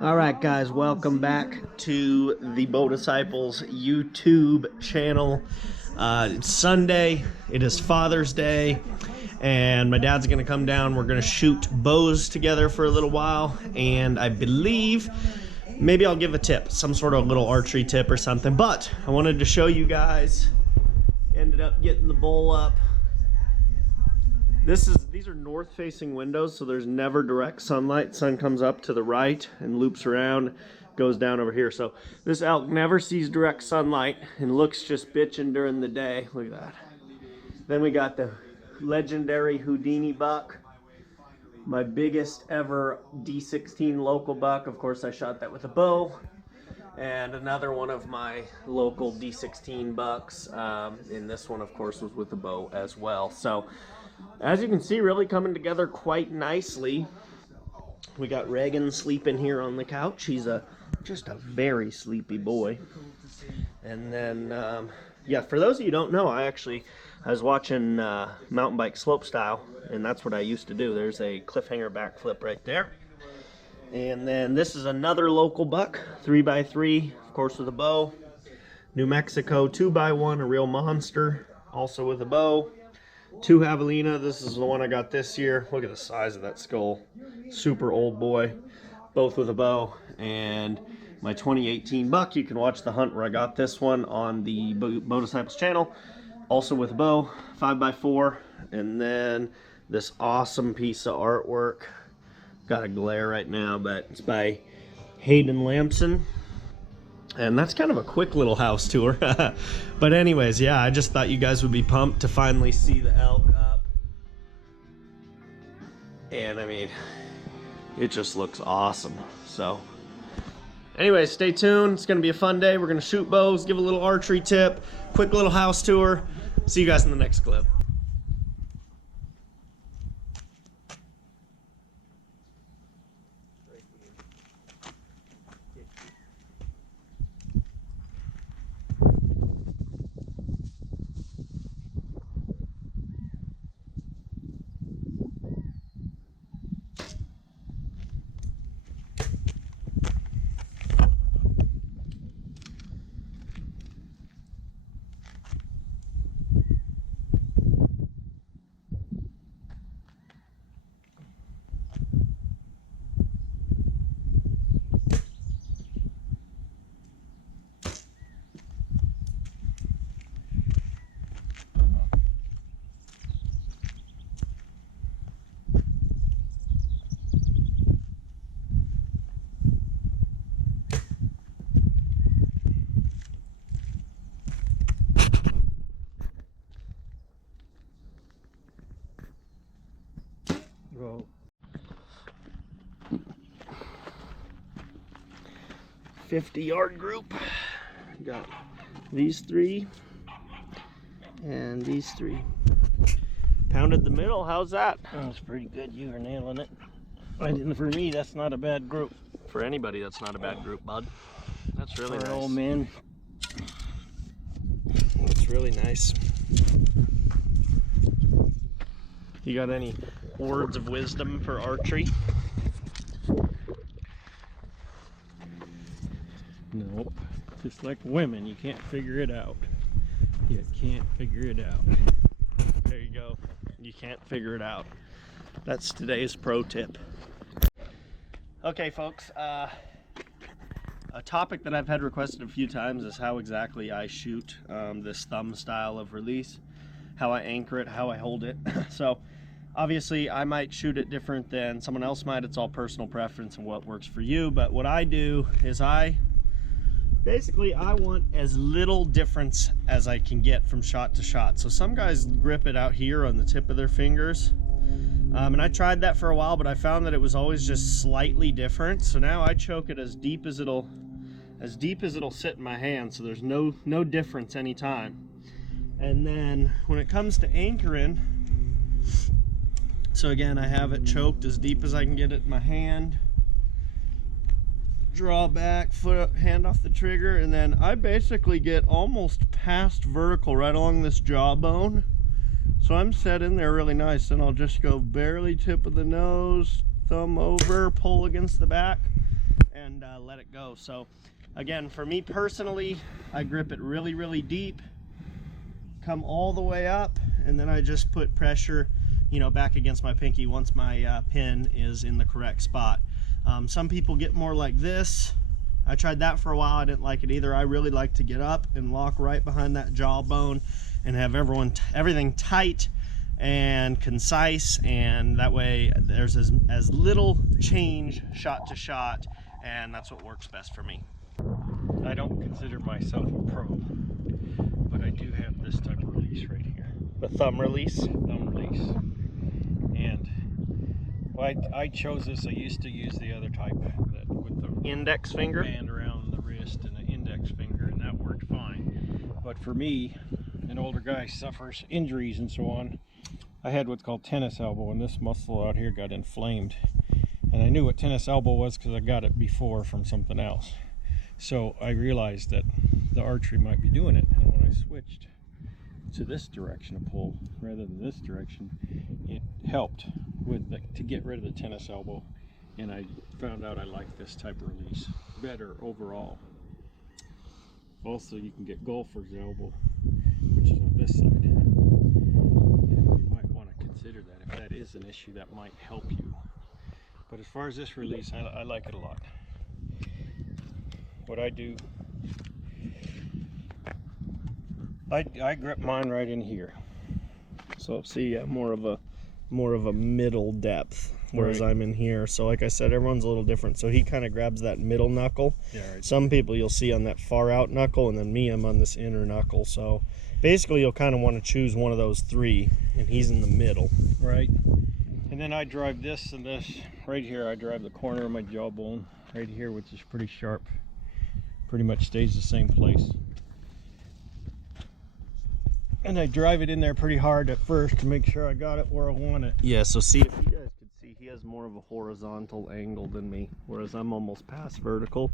All right, guys, welcome back to the Bow Disciples YouTube channel. It's Sunday, it is Father's Day, and my dad's gonna come down. We're gonna shoot bows together for a little while, and I believe maybe I'll give a tip, some sort of little archery tip or something. But I wanted to show you guys, ended up getting the bowl up. These are north-facing windows, so there's never direct sunlight. Sun comes up to the right and loops around, goes down over here. So this elk never sees direct sunlight and looks just bitching during the day. Look at that. Then we got the legendary Houdini buck, my biggest ever D16 local buck. Of course, I shot that with a bow. And another one of my local D16 bucks. And this one, of course, was with a bow as well. So as you can see, really coming together quite nicely. We got Reagan sleeping here on the couch. He's just a very sleepy boy. And then, yeah, for those of you who don't know, I was watching mountain bike slope style, and that's what I used to do. There's a cliffhanger backflip right there. And then this is another local buck, 3x3, of course with a bow. New Mexico 2x1, a real monster, also with a bow. 2 javelina. This is the one I got this year. Look at the size of that skull. Super old boy. Both with a bow. And my 2018 buck. You can watch the hunt where I got this one on the Bow Disciples channel. Also with a bow. 5x4. And then this awesome piece of artwork. Got a glare right now, but it's by Hayden Lamson. And that's kind of a quick little house tour. But anyways, yeah, I just thought you guys would be pumped to finally see the elk up. And I mean, it just looks awesome. So anyways, stay tuned. It's gonna be a fun day. We're gonna shoot bows, give a little archery tip, quick little house tour. See you guys in the next clip. Whoa. 50-yard group. Got these 3 and these 3. Pounded the middle. How's that? That's pretty good. You are nailing it. For me, that's not a bad group. For anybody, that's not a bad group, bud. That's really nice. Old man. That's really nice. You got any words of wisdom for archery? Nope. Just like women, you can't figure it out. You can't figure it out. There you go. You can't figure it out. That's today's pro tip. Okay, folks. A topic that I've had requested a few times is how exactly I shoot this thumb style of release, how I anchor it, how I hold it. So obviously I might shoot it different than someone else might. It's all personal preference and what works for you. But what I do is I want as little difference as I can get from shot to shot. So some guys grip it out here on the tip of their fingers. And I tried that for a while, but I found that it was always just slightly different. So now I choke it as deep as it'll sit in my hand, so there's no difference anytime. And then when it comes to anchoring, so again, I have it choked as deep as I can get it in my hand. Draw back, hand off the trigger, and then I basically get almost past vertical right along this jawbone. So I'm set in there really nice, and I'll just go barely tip of the nose, thumb over, pull against the back, and let it go. So again, for me personally, I grip it really, really deep, come all the way up, and then I just put pressure, you know, back against my pinky once my pin is in the correct spot. Some people get more like this. I tried that for a while. I didn't like it either. I really like to get up and lock right behind that jawbone and have everything tight and concise, and that way there's as little change shot to shot, and that's what works best for me. I don't consider myself a pro, but I do have this type of release right here. The thumb release? Thumb release. And I chose this. I used to use the other type that with the index finger band around the wrist and an index finger, and that worked fine. But for me, an older guy suffers injuries and so on. I had what's called tennis elbow, and this muscle out here got inflamed. And I knew what tennis elbow was because I got it before from something else. So I realized that the archery might be doing it, and when I switched to this direction of pull rather than this direction, it helped with to get rid of the tennis elbow, and I found out I like this type of release better overall. Also, you can get golfer's elbow, which is on this side, and you might want to consider that. If that is an issue, that might help you. But as far as this release, I like it a lot. What I do, I grip mine right in here. So see, more of a middle depth, whereas Right. I'm in here. So like I said, everyone's a little different. So he kind of grabs that middle knuckle. Yeah, right. Some people you'll see on that far out knuckle, and then me, I'm on this inner knuckle. So basically you'll kind of want to choose one of those three, and he's in the middle. Right. And then I drive this and this. Right here I drive the corner of my jawbone right here, which is pretty sharp. Pretty much stays the same place. And I drive it in there pretty hard at first to make sure I got it where I want it. Yeah, so see, if you guys could see, he has more of a horizontal angle than me, whereas I'm almost past vertical.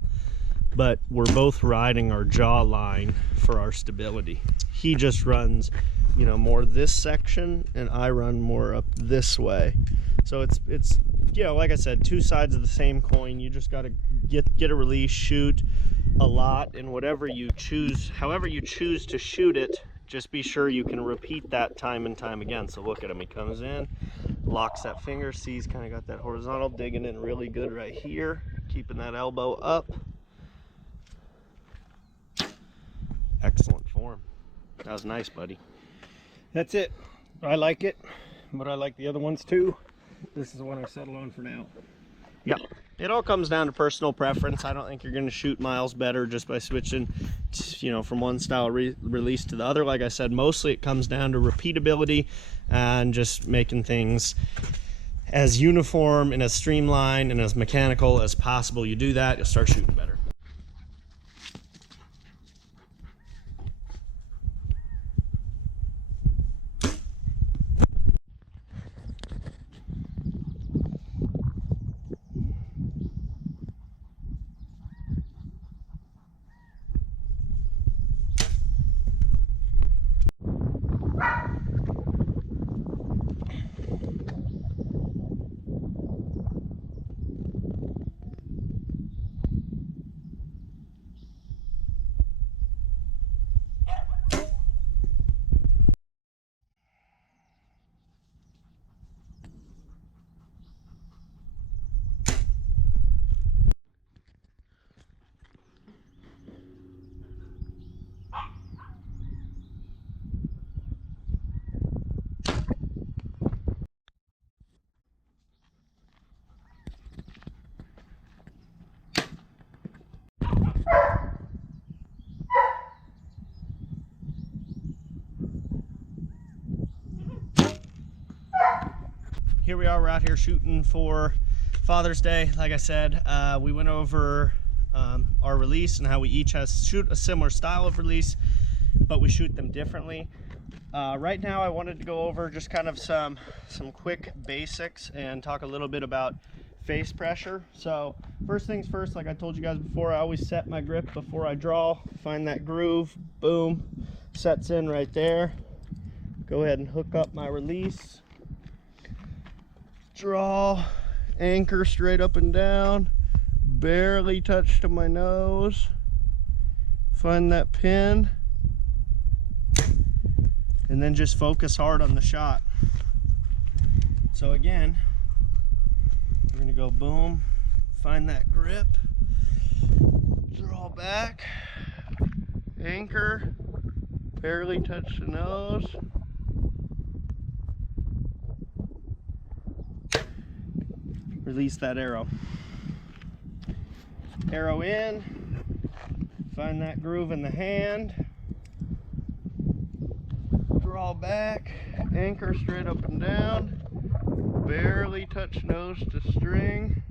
But we're both riding our jaw line for our stability. He just runs, you know, more this section, and I run more up this way. So it's you know, like I said, two sides of the same coin. You just got to get a release, shoot a lot, and whatever you choose, however you choose to shoot it, just be sure you can repeat that time and time again. So look at him, he comes in, locks that finger, sees kind of got that horizontal, digging in really good right here, keeping that elbow up. Excellent form. That was nice, buddy. That's it. I like it, but I like the other ones too. This is the one I settled on for now. Yeah, it all comes down to personal preference. I don't think you're going to shoot miles better just by switching, you know, from one style release to the other. Like I said, mostly it comes down to repeatability and just making things as uniform and as streamlined and as mechanical as possible. You do that, you'll start shooting better. Here we are, we're out here shooting for Father's Day. Like I said, we went over our release and how we each shoot a similar style of release, but we shoot them differently. Right now I wanted to go over just kind of some quick basics and talk a little bit about face pressure. So first things first, like I told you guys before, I always set my grip before I draw, find that groove, boom, sets in right there. Go ahead and hook up my release. Draw, anchor straight up and down, barely touch to my nose. Find that pin. And then just focus hard on the shot. So again, we're gonna go boom, find that grip, draw back, anchor, barely touch the nose. Release that arrow. Arrow in, find that groove in the hand, draw back, anchor straight up and down, barely touch nose to string,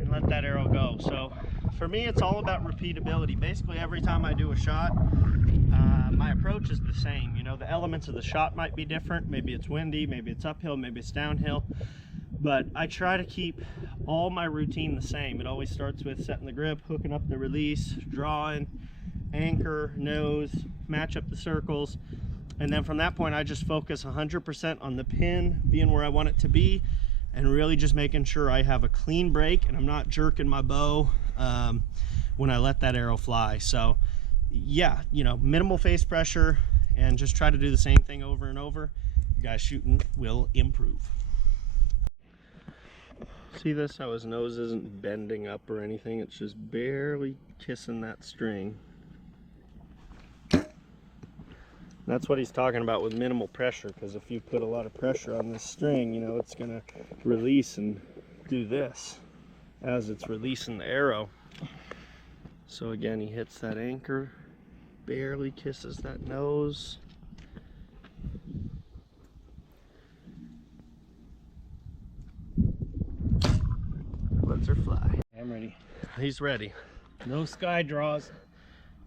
and let that arrow go. So for me, it's all about repeatability. Basically every time I do a shot, my approach is the same. You know, the elements of the shot might be different. Maybe it's windy, maybe it's uphill, maybe it's downhill, but I try to keep all my routine the same. It always starts with setting the grip, hooking up the release, drawing, anchor, nose, match up the circles, and then from that point I just focus 100% on the pin being where I want it to be, and really just making sure I have a clean break and I'm not jerking my bow when I let that arrow fly. So yeah, you know, minimal face pressure and just try to do the same thing over and over. You guys shooting will improve. See this, how his nose isn't bending up or anything, it's just barely kissing that string. That's what he's talking about with minimal pressure, because if you put a lot of pressure on this string, you know, it's gonna release and do this as it's releasing the arrow. So again, he hits that anchor, barely kisses that nose. Lets her fly. I'm ready. He's ready. No sky draws.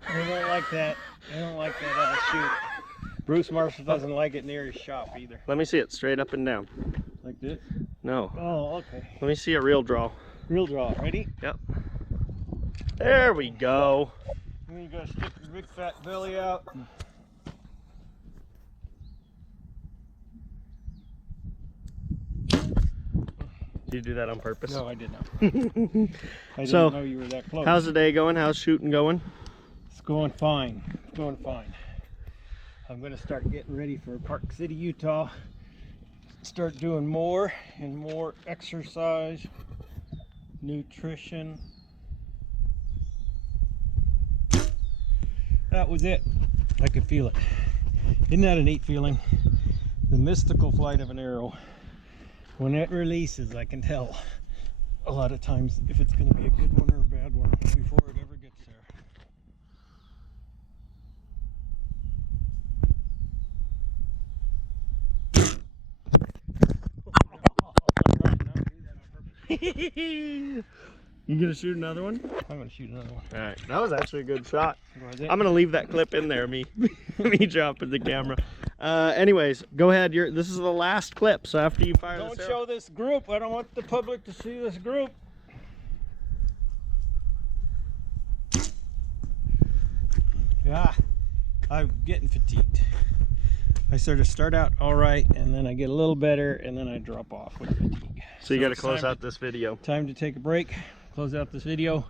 I don't like that. I don't like that at a shoot. Bruce Marshall doesn't like it near his shop either. Let me see it straight up and down. Like this? No. Oh, okay. Let me see a real draw. Real draw. Ready? Yep. There we go. And then you gotta stick your big fat belly out. Did you do that on purpose? No, I did not. I didn't know you were that close. How's the day going? How's shooting going? It's going fine. It's going fine. I'm going to start getting ready for Park City, Utah. Start doing more and more exercise, nutrition. That was it. I could feel it. Isn't that a neat feeling? The mystical flight of an arrow. When it releases, I can tell a lot of times if it's going to be a good one or a bad one before it ever gets there. You gonna shoot another one? I'm gonna shoot another one. All right, that was actually a good shot. Was it? I'm gonna leave that clip in there, me dropping the camera. Anyways, go ahead. This is the last clip, so after you fire Don't this show this group. I don't want the public to see this group. Yeah, I'm getting fatigued. I sort of start out all right, and then I get a little better, and then I drop off with fatigue. So you got to it's close time out this video. Time to take a break, close out this video,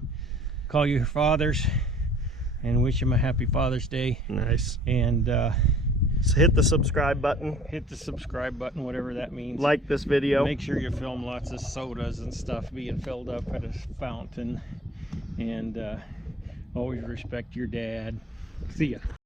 call your fathers, and wish them a happy Father's Day. Nice. And so hit the subscribe button. hit the subscribe button, whatever that means. Like this video. Make sure you film lots of sodas and stuff being filled up at a fountain. And always respect your dad. See ya.